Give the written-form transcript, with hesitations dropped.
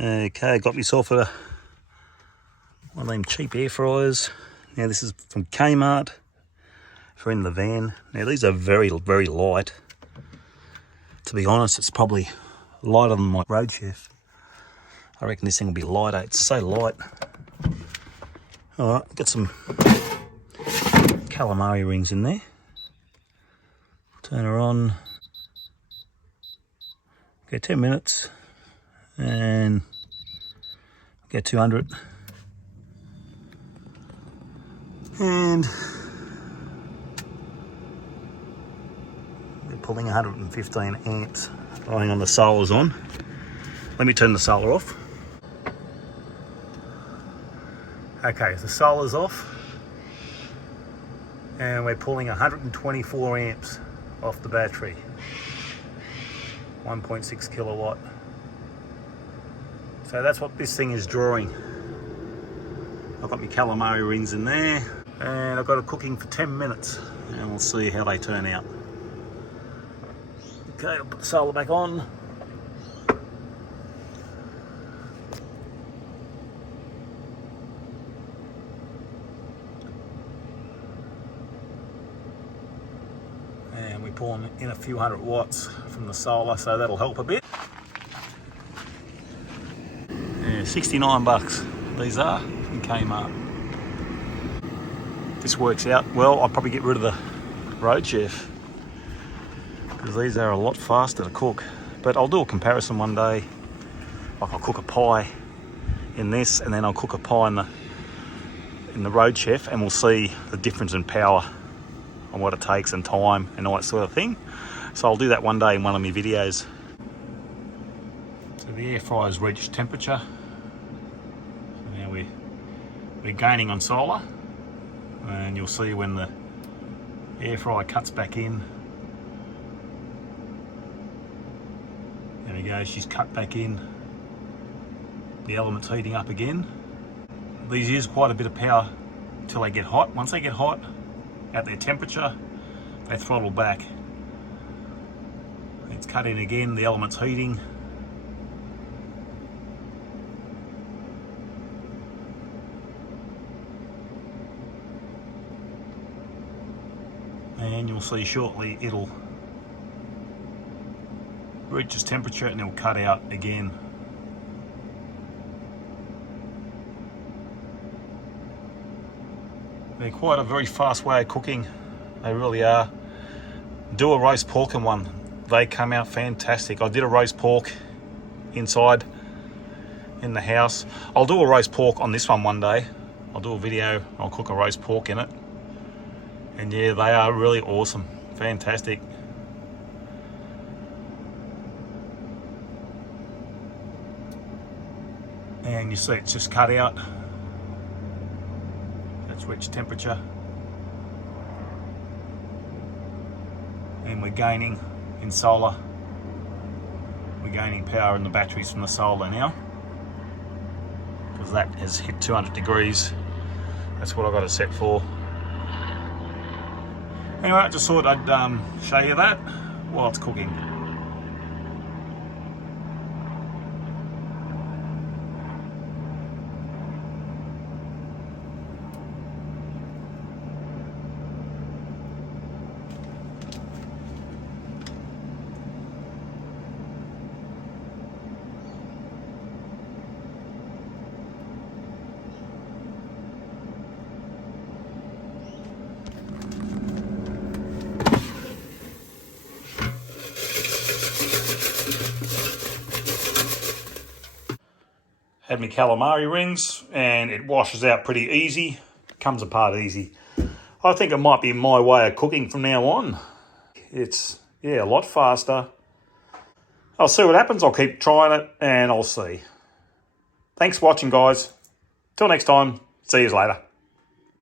Okay, got myself one of them cheap air fryers. Now this is from Kmart for in the van. Now these are very, very light. To be honest, it's probably lighter than my Road Chef. I reckon this thing will be lighter. It's so light. All right, got some calamari rings in there. Turn her on. Okay, 10 minutes. And get 200. And we're pulling 115 amps. Oh, hang on, the solar's on. Let me turn the solar off. Okay, the solar's off. And we're pulling 124 amps off the battery. 1.6 kilowatt. So that's what this thing is drawing. I've got my calamari rings in there, and I've got it cooking for 10 minutes, and we'll see how they turn out. Okay, I'll put the solar back on. And we're pulling in a few hundred watts from the solar, so that'll help a bit. Yeah, 69 bucks these are from Kmart. This works out well. I'll probably get rid of the Road Chef because these are a lot faster to cook. But I'll do a comparison one day. Like I'll cook a pie in this, and then I'll cook a pie in the Road Chef, and we'll see the difference in power and what it takes and time and all that sort of thing. So I'll do that one day in one of my videos. So the air fryer's reached temperature. So now we're gaining on solar, and you'll see when the air fryer cuts back in. There we go, she's cut back in. The element's heating up again. These use quite a bit of power until they get hot. Once they get hot at their temperature, they throttle back. It's cut in again, the element's heating. And you'll see shortly it'll reach its temperature and it'll cut out again. They're quite a very fast way of cooking. They really are. Do a roast pork in one. They come out fantastic. I did a roast pork inside in the house. I'll do a roast pork on this one day. I'll do a video. I'll cook a roast pork in it. And yeah, they are really awesome. Fantastic. And you see it's just cut out. That's reached temperature. And we're gaining in solar. We're gaining power in the batteries from the solar now, because that has hit 200 degrees. That's what I got it set for. Anyway, I just thought I'd show you that while it's cooking. Had my calamari rings, and it washes out pretty easy, comes apart easy. I think it might be my way of cooking from now on. It's, yeah, a lot faster. I'll see what happens. I'll keep trying it and I'll see. Thanks for watching, guys. Till next time, see you later.